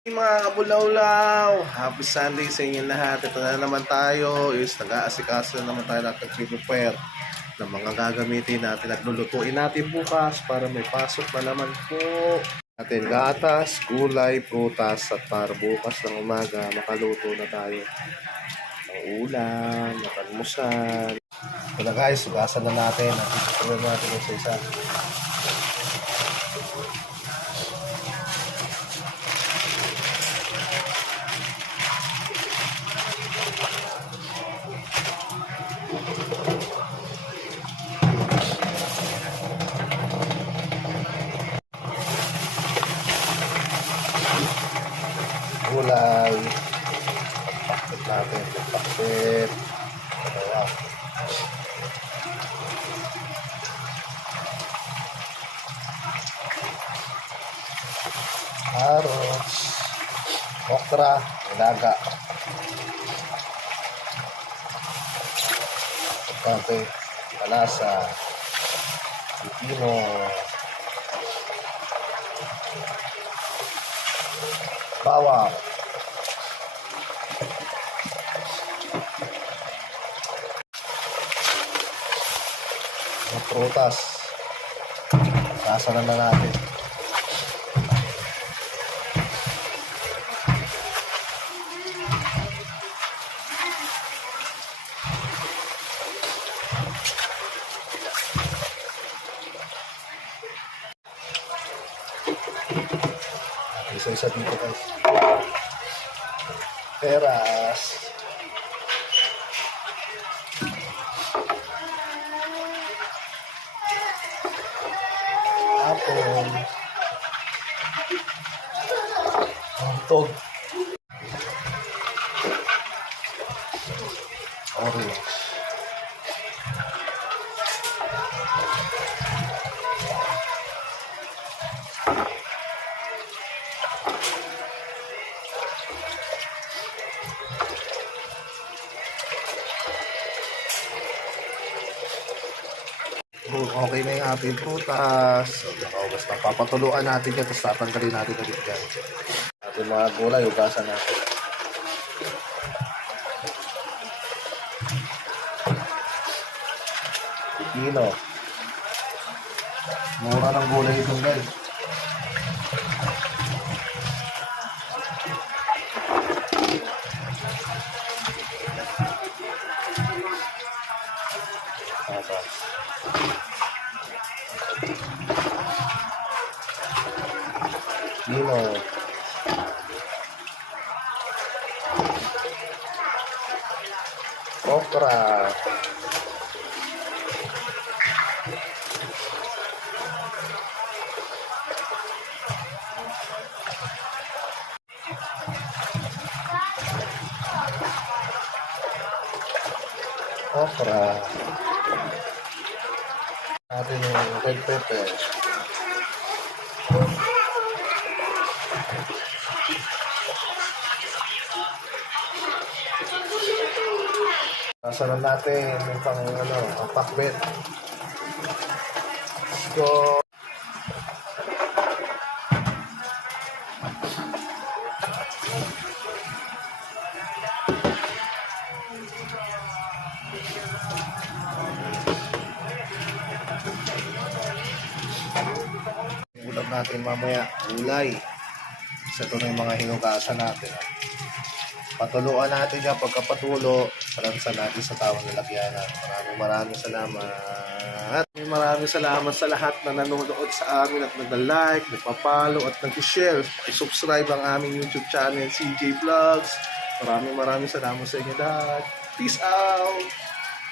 Mga kabulaulaw, happy Sunday sa inyo lahat. Ito na naman tayo, is nag-aasikaso na naman tayo natin prepare ng mga gagamitin natin at lulutuin natin bukas para may pasok na naman po. Natin gatas, gulay, prutas at para bukas ng umaga makaluto na tayo ng ulam, ng almusal. Ito na guys, sugasan na natin at itutuloy natin yung isa. Gulay, pakit natin, pakit, dalawa. Carrots, okra, nilaga. Pagkante, kalasa, pipino, bawang, prutas. Sasalan na natin. Isa-isa dito guys. Peras. Apple. Hotdog. Orange. Okay na yung ating prutas. So, nakaugas na. Papatuluan natin yan. Tapos tatanggalin natin ulit dyan. Ating mga gulay, ugasan natin. Pipino. Mura ng gulay ito guys. Pino, okra, natin yung red pepper. Sasalan natin yung ang pakbet. Let's go. Ulam natin mamaya, gulay. Isa ito na yung mga hinugasan natin. Patuluan natin yan. Pagkapatulo, palansan natin sa tawang nilagyanan. Maraming salamat. Maraming salamat sa lahat na nanonood sa amin at nag-like, nagpa-follow at nag-share. I-subscribe ang aming YouTube channel, CJ Vlogs. Maraming salamat sa inyo lahat. Peace out!